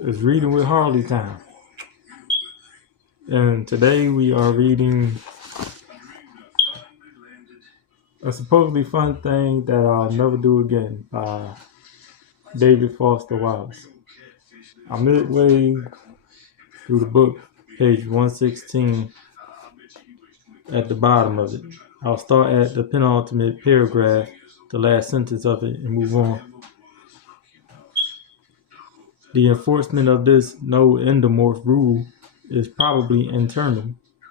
It's reading with Harley time. And today we are reading a supposedly fun thing that I'll never do again by David Foster Wallace. I'm midway through the book, page 116, at the bottom of it. I'll start at the penultimate paragraph, the last sentence of it, and move on. The enforcement of this no endomorph rule is probably internal.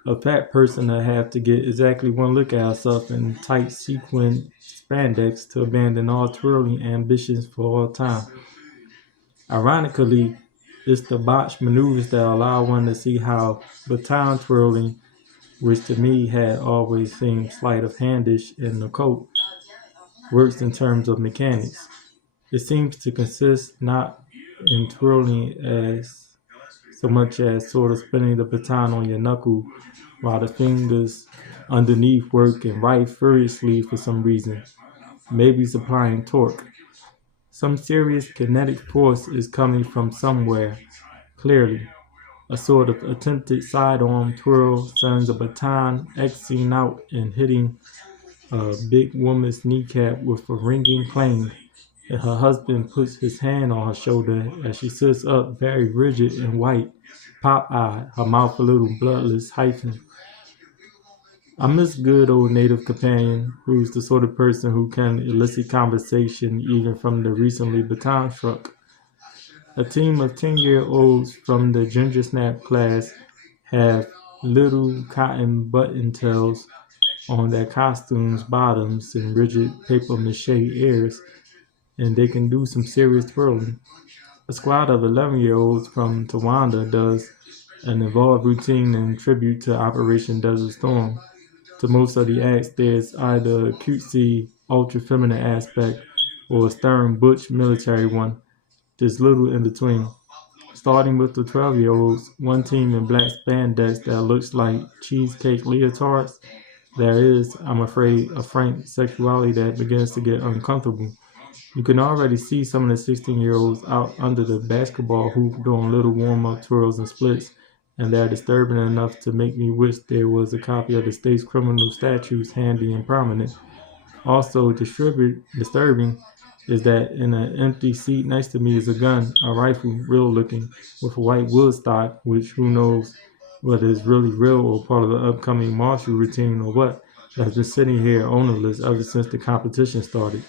A fat person will have to get exactly one look at herself in tight sequin spandex to abandon all twirling ambitions for all time. Ironically, it's the botched maneuvers that allow one to see how baton twirling, which to me had always seemed sleight of handish and occult, works in terms of mechanics. It seems to consist not in twirling as so much as sort of spinning the baton on your knuckle while the fingers underneath work and write furiously for some reason, maybe supplying torque. Some serious kinetic force is coming from somewhere, clearly. A sort of attempted sidearm twirl sends a baton Xing out and hitting a big woman's kneecap with a ringing clang, and her husband puts his hand on her shoulder as she sits up very rigid and white, pop-eyed, her mouth a little bloodless hyphen. I miss good old native companion, who's the sort of person who can elicit conversation even from the recently baton struck. A team of 10-year-olds from the Ginger Snap class have little cotton button tails on their costumes' bottoms and rigid paper mache ears, and they can do some serious twirling. A squad of 11-year-olds from Tawanda does an involved routine in tribute to Operation Desert Storm. To most of the acts, there's either a cutesy, ultra-feminine aspect or a stern, butch military one. There's little in between. Starting with the 12-year-olds, one team in black spandex that looks like cheesecake leotards, there is, I'm afraid, a frank sexuality that begins to get uncomfortable. You can already see some of the 16-year-olds out under the basketball hoop doing little warm-up twirls and splits, and they're disturbing enough to make me wish there was a copy of the state's criminal statutes handy and prominent. Also disturbing is that in an empty seat next to me is a gun, a rifle, real looking, with a white wood stock, which who knows whether it's really real or part of the upcoming martial routine or what, that's been sitting here ownerless ever since the competition started.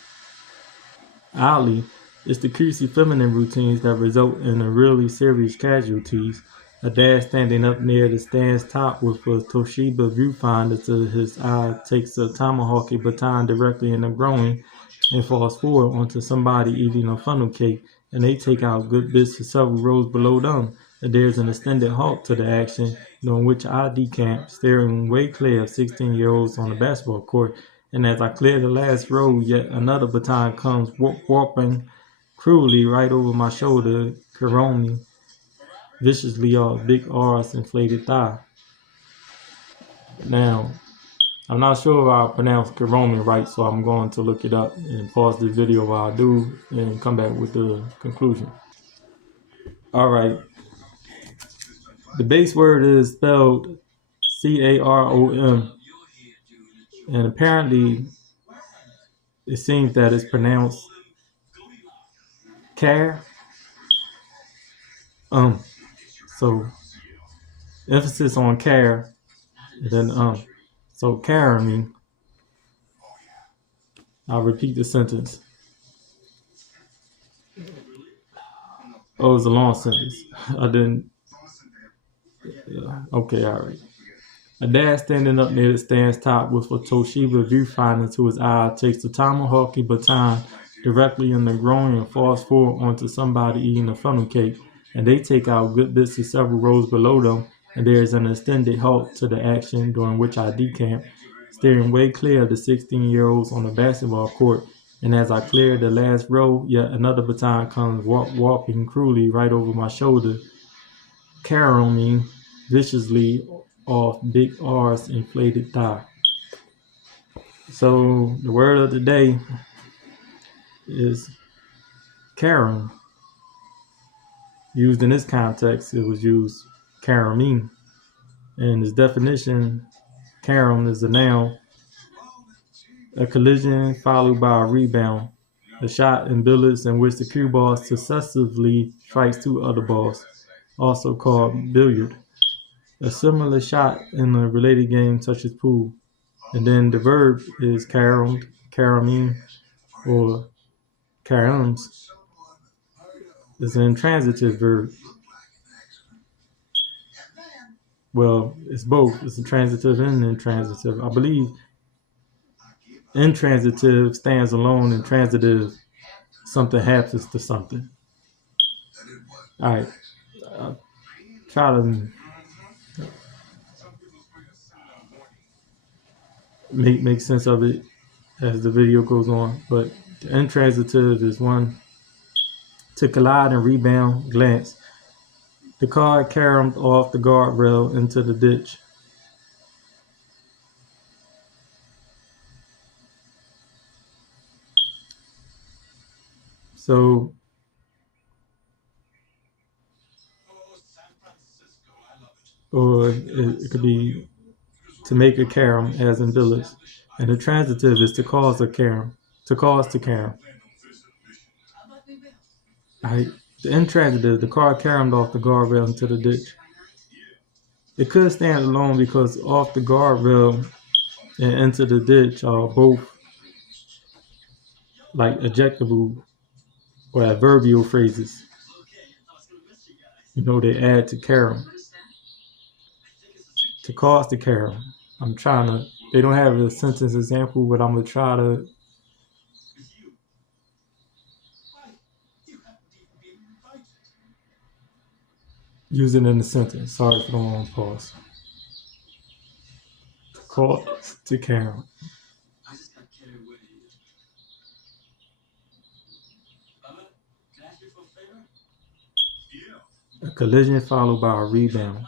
Oddly, it's the cutesy feminine routines that result in the really serious casualties. A dad standing up near the stand's top with a Toshiba viewfinder to his eye takes a tomahawk baton directly in the groin and falls forward onto somebody eating a funnel cake, and they take out good bits for several rows below them. And there's an extended halt to the action, during which I decamp, staring way clear of 16-year-olds on the basketball court, and as I clear the last row, yet another baton comes warping cruelly right over my shoulder, Carom viciously off Big R's inflated thigh. Now, I'm not sure if I pronounced Carom right, so I'm going to look it up and pause the video while I do and come back with the conclusion. Alright, the base word is spelled Carom, and apparently it seems that it's pronounced care. So emphasis on care, and then so caring. I'll repeat the sentence. Oh, it's a long sentence. I didn't. Okay, all right. A dad standing up near the stand's top with a Toshiba viewfinder to his eye takes the tomahawk baton directly in the groin and falls forward onto somebody eating a funnel cake, and they take out good bits of several rows below them, and there is an extended halt to the action during which I decamp, steering way clear of the 16-year-olds on the basketball court, and as I clear the last row, yet another baton comes warping cruelly right over my shoulder, caroming viciously off Big R's inflated thigh. So the word of the day is Carom. Used in this context, it was used Carom. And its definition, Carom is a noun, a collision followed by a rebound, a shot in billiards in which the cue ball successively strikes two other balls, also called billiard. A similar shot in a related game such as pool. And then the verb is caromed, caroming, or caroms is an intransitive verb. Well, it's both. It's a transitive and intransitive. I believe intransitive stands alone, and transitive something happens to something. All right, try to make sense of it as the video goes on. But the intransitive is one to collide and rebound, glance. The car caromed off the guardrail into the ditch. So, or it could be to make a carom, as in billiards. And the transitive is to cause a carom, to cause to carom. The intransitive, the car caromed off the guardrail into the ditch. It could stand alone because off the guardrail and into the ditch are both like adjectival or adverbial phrases. They add to carom, to cause to carom. They don't have a sentence example, but I'm going to try to use it in a sentence. Sorry for the long pause. Cause to carom. A collision followed by a rebound.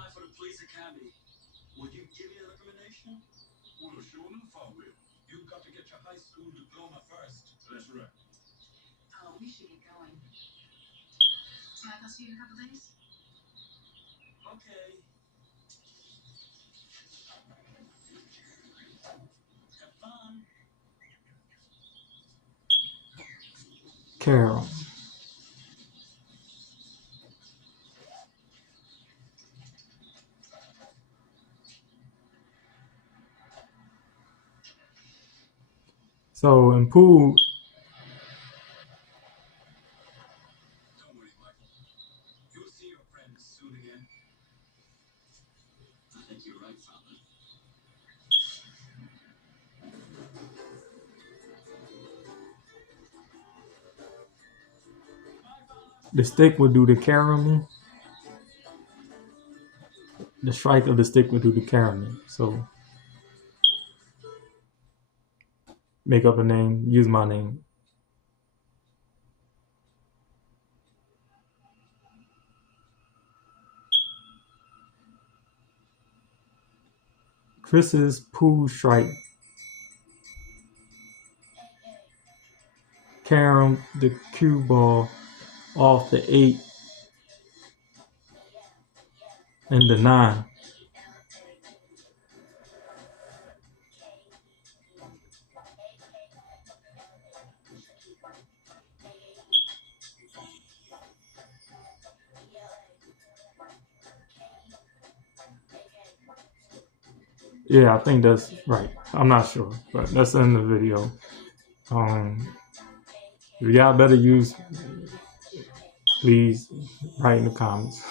Carom. So in pool, the stick would do the caroming. The strike of the stick would do the caroming. So make up a name, use my name. Chris's pool strike caromed the cue ball off the 8 and the 9. Yeah, I think that's right. I'm not sure, but that's in the video. If y'all better use, please write in the comments.